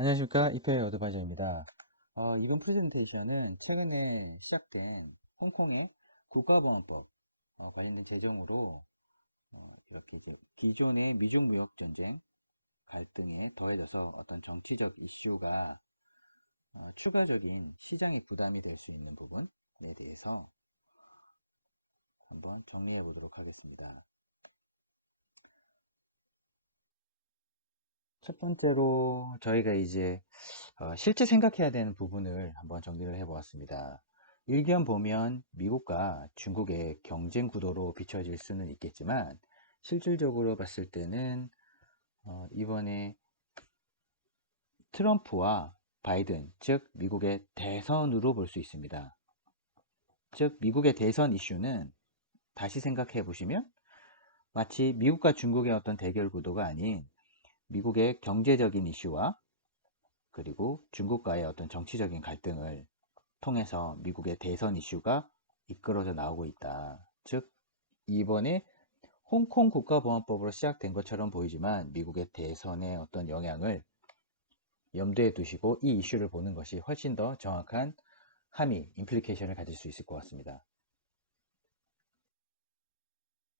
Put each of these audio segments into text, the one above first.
안녕하십니까, 이페 어드바이저입니다. 이번 프레젠테이션은 최근에 시작된 홍콩의 국가보안법 관련된 제정으로 이렇게 이제 기존의 미중 무역 전쟁 갈등에 더해져서 어떤 정치적 이슈가 추가적인 시장의 부담이 될 수 있는 부분에 대해서 한번 정리해 보도록 하겠습니다. 첫 번째로 저희가 이제 실제 생각해야 되는 부분을 한번 정리를 해 보았습니다. 일견 보면 미국과 중국의 경쟁 구도로 비춰질 수는 있겠지만 실질적으로 봤을 때는 이번에 트럼프와 바이든, 즉 미국의 대선으로 볼 수 있습니다. 즉 미국의 대선 이슈는 다시 생각해 보시면 마치 미국과 중국의 어떤 대결 구도가 아닌 미국의 경제적인 이슈와 그리고 중국과의 어떤 정치적인 갈등을 통해서 미국의 대선 이슈가 이끌어져 나오고 있다. 즉, 이번에 홍콩 국가보안법으로 시작된 것처럼 보이지만 미국의 대선에 어떤 영향을 염두에 두시고 이 이슈를 보는 것이 훨씬 더 정확한 함의, 임플리케이션을 가질 수 있을 것 같습니다.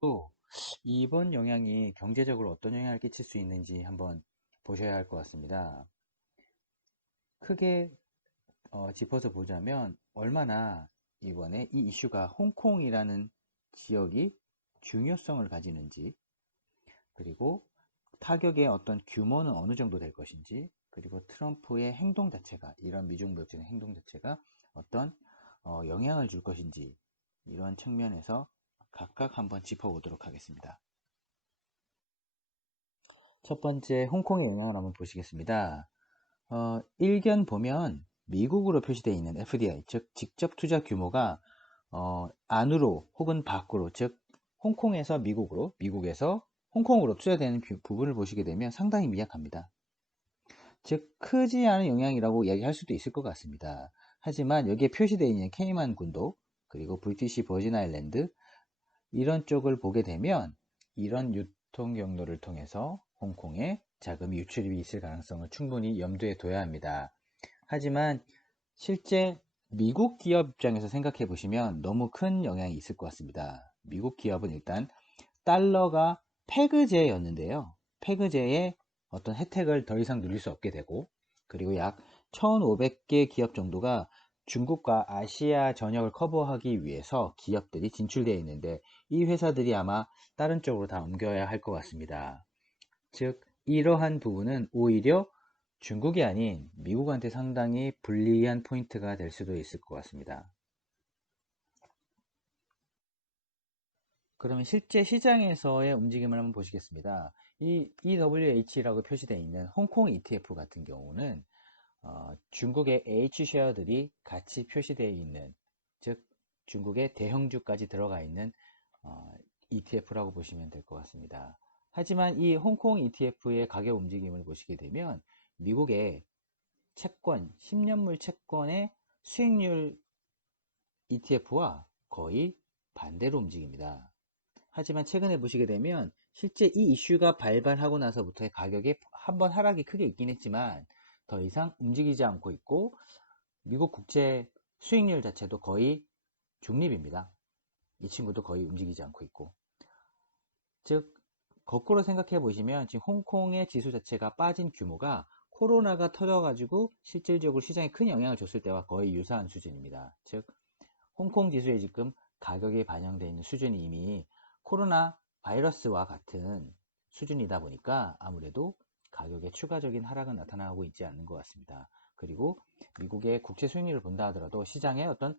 또 이번 영향이 경제적으로 어떤 영향을 끼칠 수 있는지 한번 보셔야 할 것 같습니다. 크게 짚어서 보자면 얼마나 이번에 이 이슈가 홍콩이라는 지역이 중요성을 가지는지, 그리고 타격의 어떤 규모는 어느 정도 될 것인지, 그리고 트럼프의 행동 자체가, 이런 미중무역적인 행동 자체가 어떤 영향을 줄 것인지, 이런 측면에서 각각 한번 짚어보도록 하겠습니다. 첫 번째, 홍콩의 영향을 한번 보시겠습니다. 일견 보면 미국으로 표시되어 있는 FDI, 즉 직접 투자 규모가 안으로 혹은 밖으로, 즉 홍콩에서 미국으로, 미국에서 홍콩으로 투자되는 부분을 보시게 되면 상당히 미약합니다. 즉 크지 않은 영향이라고 이야기할 수도 있을 것 같습니다. 하지만 여기에 표시되어 있는 케이만 군도, 그리고 브리티시 버진 아일랜드, 이런 쪽을 보게 되면 이런 유통 경로를 통해서 홍콩에 자금이 유출이 있을 가능성을 충분히 염두에 둬야 합니다. 하지만 실제 미국 기업 입장에서 생각해 보시면 너무 큰 영향이 있을 것 같습니다. 미국 기업은 일단 달러가 페그제였는데요. 페그제의 어떤 혜택을 더 이상 누릴 수 없게 되고, 그리고 약 1,500개 기업 정도가 중국과 아시아 전역을 커버하기 위해서 기업들이 진출되어 있는데 이 회사들이 아마 다른 쪽으로 다 옮겨야 할 것 같습니다. 즉 이러한 부분은 오히려 중국이 아닌 미국한테 상당히 불리한 포인트가 될 수도 있을 것 같습니다. 그러면 실제 시장에서의 움직임을 한번 보시겠습니다. 이 EWH라고 표시되어 있는 홍콩 ETF 같은 경우는 중국의 H쉐어들이 같이 표시되어 있는, 즉 중국의 대형주까지 들어가 있는 ETF라고 보시면 될 것 같습니다. 하지만 이 홍콩 ETF의 가격 움직임을 보시게 되면 미국의 채권, 10년물 채권의 수익률 ETF와 거의 반대로 움직입니다. 하지만 최근에 보시게 되면 실제 이 이슈가 발발하고 나서부터의 가격이 한번 하락이 크게 있긴 했지만 더 이상 움직이지 않고 있고 미국 국채 수익률 자체도 거의 중립입니다. 이 친구도 거의 움직이지 않고 있고, 즉 거꾸로 생각해 보시면 지금 홍콩의 지수 자체가 빠진 규모가 코로나가 터져가지고 실질적으로 시장에 큰 영향을 줬을 때와 거의 유사한 수준입니다. 즉 홍콩 지수에 지금 가격이 반영되어 있는 수준이 이미 코로나 바이러스와 같은 수준이다 보니까 아무래도 가격에 추가적인 하락은 나타나고 있지 않는 것 같습니다. 그리고 미국의 국채 수익률을 본다 하더라도 시장의 어떤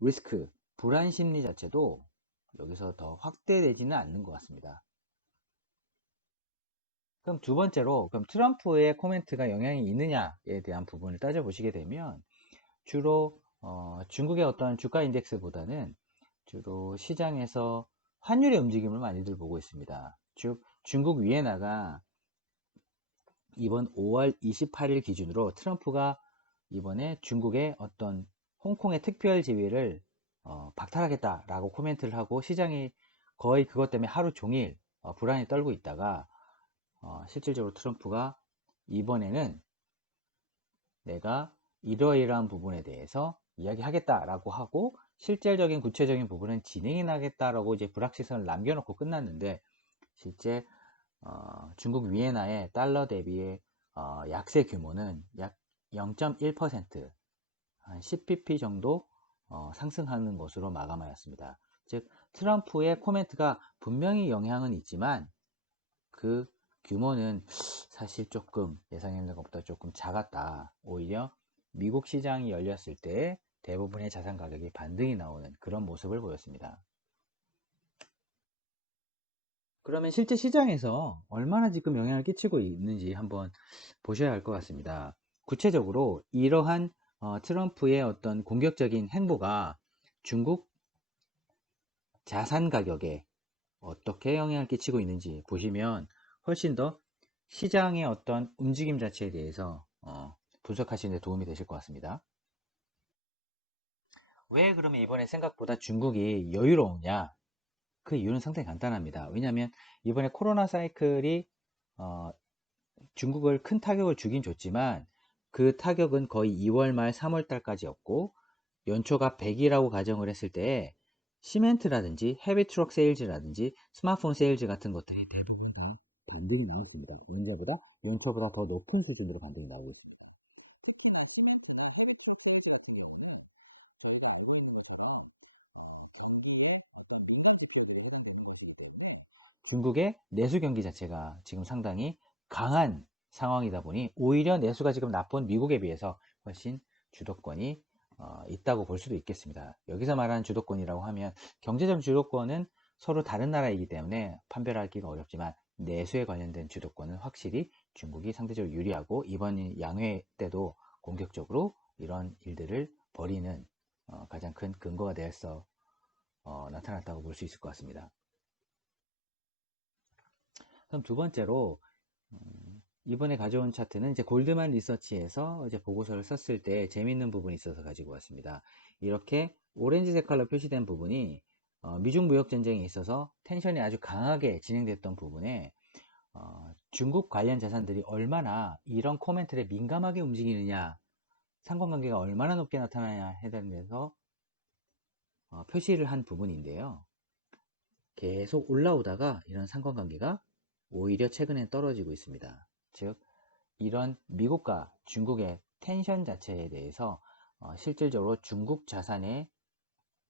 리스크, 불안 심리 자체도 여기서 더 확대되지는 않는 것 같습니다. 그럼 두 번째로, 그럼 트럼프의 코멘트가 영향이 있느냐에 대한 부분을 따져보시게 되면 주로 중국의 어떤 주가 인덱스보다는 주로 시장에서 환율의 움직임을 많이들 보고 있습니다. 즉 중국 위엔화가 이번 5월 28일 기준으로 트럼프가 이번에 중국의 어떤 홍콩의 특별 지위를 박탈하겠다라고 코멘트를 하고 시장이 거의 그것 때문에 하루 종일 불안에 떨고 있다가 실질적으로 트럼프가 이번에는 내가 이러이러한 부분에 대해서 이야기하겠다라고 하고 실질적인 구체적인 부분은 진행이 나겠다라고 이제 불확실성을 남겨놓고 끝났는데 실제 중국 위에나의 달러 대비의 약세 규모는 약 0.1%, 한 10pp 정도 상승하는 것으로 마감하였습니다. 즉 트럼프의 코멘트가 분명히 영향은 있지만 그 규모는 사실 조금 예상했던 것보다 조금 작았다. 오히려 미국 시장이 열렸을 때 대부분의 자산 가격이 반등이 나오는 그런 모습을 보였습니다. 그러면 실제 시장에서 얼마나 지금 영향을 끼치고 있는지 한번 보셔야 할 것 같습니다. 구체적으로 이러한 트럼프의 어떤 공격적인 행보가 중국 자산 가격에 어떻게 영향을 끼치고 있는지 보시면 훨씬 더 시장의 어떤 움직임 자체에 대해서 분석하시는 데 도움이 되실 것 같습니다. 왜 그러면 이번에 생각보다 중국이 여유로우냐? 그 이유는 상당히 간단합니다. 왜냐하면 이번에 코로나 사이클이 중국을 큰 타격을 주긴 줬지만 그 타격은 거의 2월 말 3월 달까지였고 연초가 100이라고 가정을 했을 때 시멘트라든지 헤비 트럭 세일즈라든지 스마트폰 세일즈 같은 것들이 대부분 다 반등이 나왔습니다. 연초보다 더 높은 수준으로 반등이 나오고 있습니다. 중국의 내수 경기 자체가 지금 상당히 강한 상황이다 보니 오히려 내수가 지금 나쁜 미국에 비해서 훨씬 주도권이 있다고 볼 수도 있겠습니다. 여기서 말하는 주도권이라고 하면 경제적 주도권은 서로 다른 나라이기 때문에 판별하기가 어렵지만 내수에 관련된 주도권은 확실히 중국이 상대적으로 유리하고 이번 양회 때도 공격적으로 이런 일들을 벌이는 가장 큰 근거가 되어서 나타났다고 볼 수 있을 것 같습니다. 그럼 두 번째로 이번에 가져온 차트는 이제 골드만 리서치에서 이제 보고서를 썼을 때 재밌는 부분이 있어서 가지고 왔습니다. 이렇게 오렌지 색깔로 표시된 부분이 미중 무역 전쟁에 있어서 텐션이 아주 강하게 진행됐던 부분에 중국 관련 자산들이 얼마나 이런 코멘트에 민감하게 움직이느냐, 상관관계가 얼마나 높게 나타나냐에 대해서 표시를 한 부분인데요. 계속 올라오다가 이런 상관관계가 오히려 최근에 떨어지고 있습니다. 즉 이런 미국과 중국의 텐션 자체에 대해서 실질적으로 중국 자산의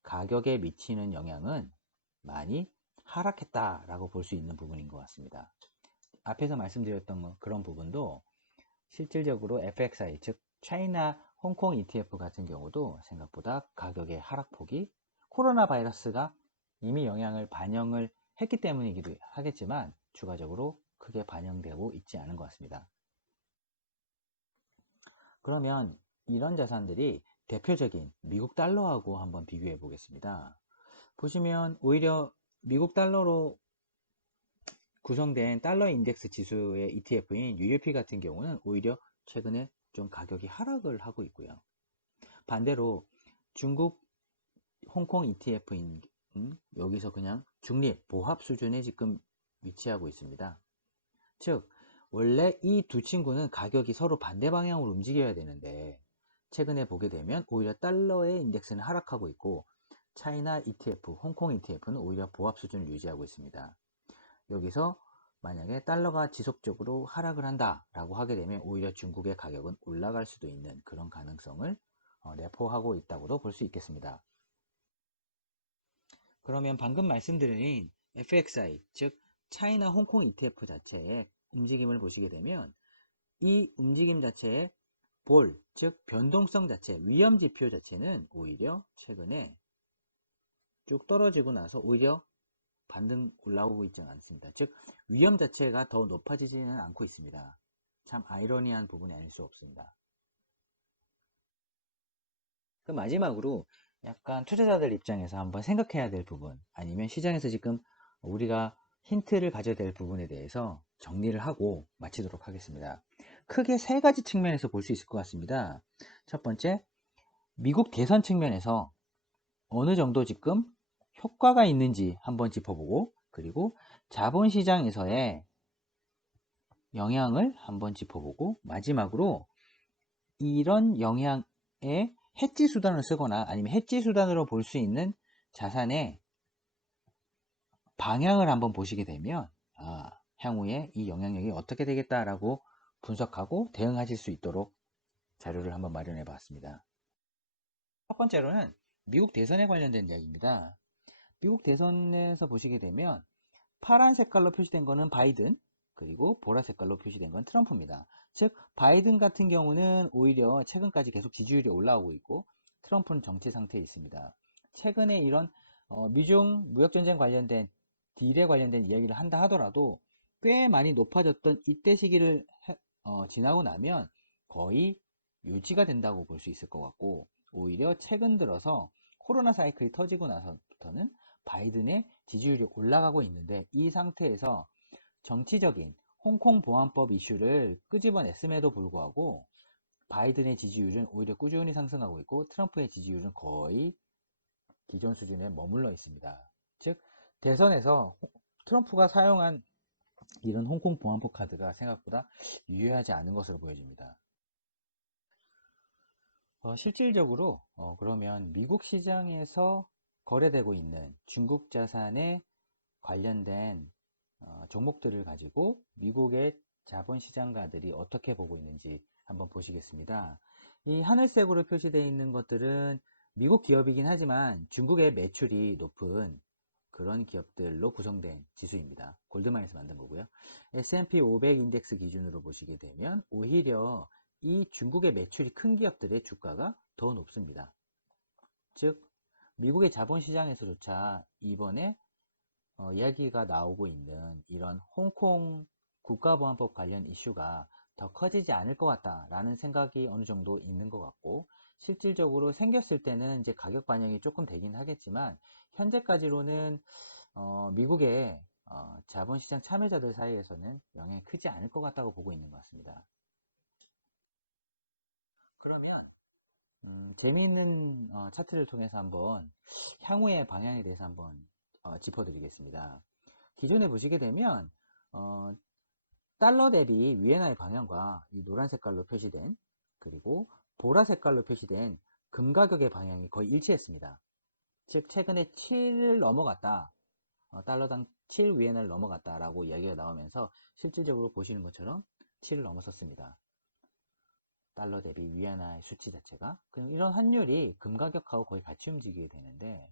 가격에 미치는 영향은 많이 하락했다라고 볼 수 있는 부분인 것 같습니다. 앞에서 말씀드렸던 그런 부분도 실질적으로 FXI, 즉 차이나 홍콩 ETF 같은 경우도 생각보다 가격의 하락폭이 코로나 바이러스가 이미 영향을 반영을 했기 때문이기도 하겠지만 추가적으로 크게 반영되고 있지 않은 것 같습니다. 그러면 이런 자산들이 대표적인 미국 달러하고 한번 비교해 보겠습니다. 보시면 오히려 미국 달러로 구성된 달러 인덱스 지수의 ETF인 UUP 같은 경우는 오히려 최근에 좀 가격이 하락을 하고 있고요. 반대로 중국 홍콩 ETF인 여기서 그냥 중립 보합 수준에 지금 위치하고 있습니다. 즉 원래 이 두 친구는 가격이 서로 반대 방향으로 움직여야 되는데 최근에 보게 되면 오히려 달러의 인덱스는 하락하고 있고 차이나 ETF, 홍콩 ETF는 오히려 보합 수준을 유지하고 있습니다. 여기서 만약에 달러가 지속적으로 하락을 한다라고 하게 되면 오히려 중국의 가격은 올라갈 수도 있는 그런 가능성을 내포하고 있다고도 볼 수 있겠습니다. 그러면 방금 말씀드린 FXI, 즉 차이나 홍콩 ETF 자체의 움직임을 보시게 되면 이 움직임 자체의 볼, 즉 변동성 자체, 위험 지표 자체는 오히려 최근에 쭉 떨어지고 나서 오히려 반등 올라오고 있지 않습니다. 즉 위험 자체가 더 높아지지는 않고 있습니다. 참 아이러니한 부분이 아닐 수 없습니다. 그 마지막으로 약간 투자자들 입장에서 한번 생각해야 될 부분 아니면 시장에서 지금 우리가 힌트를 가져야 될 부분에 대해서 정리를 하고 마치도록 하겠습니다. 크게 세 가지 측면에서 볼 수 있을 것 같습니다. 첫 번째, 미국 대선 측면에서 어느 정도 지금 효과가 있는지 한번 짚어보고 그리고 자본시장에서의 영향을 한번 짚어보고 마지막으로 이런 영향에 해지 수단을 쓰거나 아니면 해지 수단으로 볼 수 있는 자산의 방향을 한번 보시게 되면 향후에 이 영향력이 어떻게 되겠다라고 분석하고 대응하실 수 있도록 자료를 한번 마련해 봤습니다. 첫 번째로는 미국 대선에 관련된 이야기입니다. 미국 대선에서 보시게 되면 파란 색깔로 표시된 거는 바이든, 그리고 보라 색깔로 표시된 건 트럼프입니다. 즉 바이든 같은 경우는 오히려 최근까지 계속 지지율이 올라오고 있고 트럼프는 정체 상태에 있습니다. 최근에 이런 미중 무역전쟁 관련된 딜에 관련된 이야기를 한다 하더라도 꽤 많이 높아졌던 이때 시기를 지나고 나면 거의 유지가 된다고 볼 수 있을 것 같고, 오히려 최근 들어서 코로나 사이클이 터지고 나서부터는 바이든의 지지율이 올라가고 있는데, 이 상태에서 정치적인 홍콩 보안법 이슈를 끄집어냈음에도 불구하고 바이든의 지지율은 오히려 꾸준히 상승하고 있고 트럼프의 지지율은 거의 기존 수준에 머물러 있습니다. 즉 대선에서 트럼프가 사용한 이런 홍콩 보안법 카드가 생각보다 유효하지 않은 것으로 보여집니다. 실질적으로 그러면 미국 시장에서 거래되고 있는 중국 자산에 관련된 종목들을 가지고 미국의 자본시장가들이 어떻게 보고 있는지 한번 보시겠습니다. 이 하늘색으로 표시되어 있는 것들은 미국 기업이긴 하지만 중국의 매출이 높은 그런 기업들로 구성된 지수입니다. 골드만에서 만든 거고요. S&P 500 인덱스 기준으로 보시게 되면 오히려 이 중국의 매출이 큰 기업들의 주가가 더 높습니다. 즉 미국의 자본시장에서조차 이번에 이야기가 나오고 있는 이런 홍콩 국가보안법 관련 이슈가 더 커지지 않을 것 같다라는 생각이 어느 정도 있는 것 같고, 실질적으로 생겼을 때는 이제 가격 반영이 조금 되긴 하겠지만 현재까지로는 미국의 자본시장 참여자들 사이에서는 영향이 크지 않을 것 같다고 보고 있는 것 같습니다. 그러면 재미있는 차트를 통해서 한번 향후의 방향에 대해서 한번 짚어드리겠습니다. 기존에 보시게 되면 달러 대비 위엔화의 방향과 이 노란 색깔로 표시된, 그리고 보라 색깔로 표시된 금 가격의 방향이 거의 일치했습니다. 즉 최근에 7을 넘어갔다, 달러당 7 위엔화를 넘어갔다라고 이야기가 나오면서 실질적으로 보시는 것처럼 7을 넘어섰습니다. 달러 대비 위안화의 수치 자체가. 그럼 이런 환율이 금 가격하고 거의 같이 움직이게 되는데,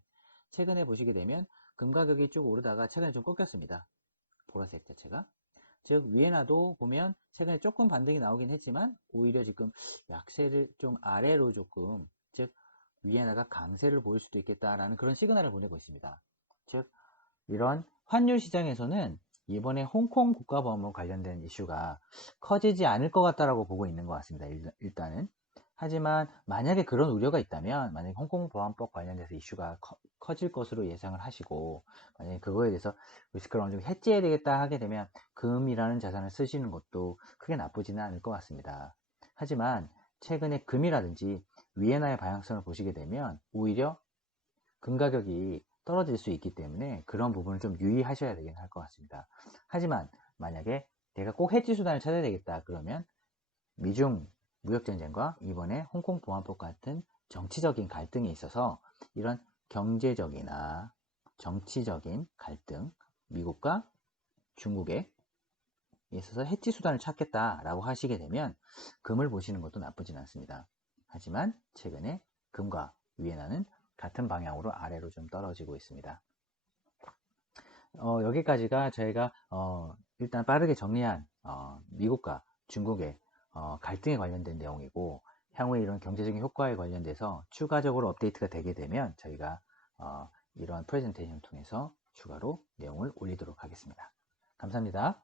최근에 보시게 되면 금 가격이 쭉 오르다가 최근에 좀 꺾였습니다. 보라색 자체가. 즉 위엔화도 보면 최근에 조금 반등이 나오긴 했지만 오히려 지금 약세를 좀 아래로 조금, 즉 위엔화가 강세를 보일 수도 있겠다라는 그런 시그널을 보내고 있습니다. 즉 이런 환율 시장에서는 이번에 홍콩 국가보안법 관련된 이슈가 커지지 않을 것 같다라고 보고 있는 것 같습니다. 일단은. 하지만 만약에 그런 우려가 있다면, 만약에 홍콩 보안법 관련돼서 이슈가 커질 것으로 예상을 하시고, 만약에 그거에 대해서 리스크를 어느 정도 해지해야 되겠다 하게 되면 금이라는 자산을 쓰시는 것도 크게 나쁘지는 않을 것 같습니다. 하지만 최근에 금이라든지 위엔화의 방향성을 보시게 되면 오히려 금 가격이 떨어질 수 있기 때문에 그런 부분을 좀 유의하셔야 되긴 할 것 같습니다. 하지만 만약에 내가 꼭 해지 수단을 찾아야 되겠다 그러면 미중 무역전쟁과 이번에 홍콩 보안법 같은 정치적인 갈등에 있어서 이런 경제적이나 정치적인 갈등, 미국과 중국에 있어서 해지 수단을 찾겠다라고 하시게 되면 금을 보시는 것도 나쁘진 않습니다. 하지만 최근에 금과 위엔화는 같은 방향으로 아래로 좀 떨어지고 있습니다. 여기까지가 저희가 일단 빠르게 정리한 미국과 중국의 갈등에 관련된 내용이고, 향후에 이런 경제적인 효과에 관련돼서 추가적으로 업데이트가 되게 되면 저희가 이런 프레젠테이션을 통해서 추가로 내용을 올리도록 하겠습니다. 감사합니다.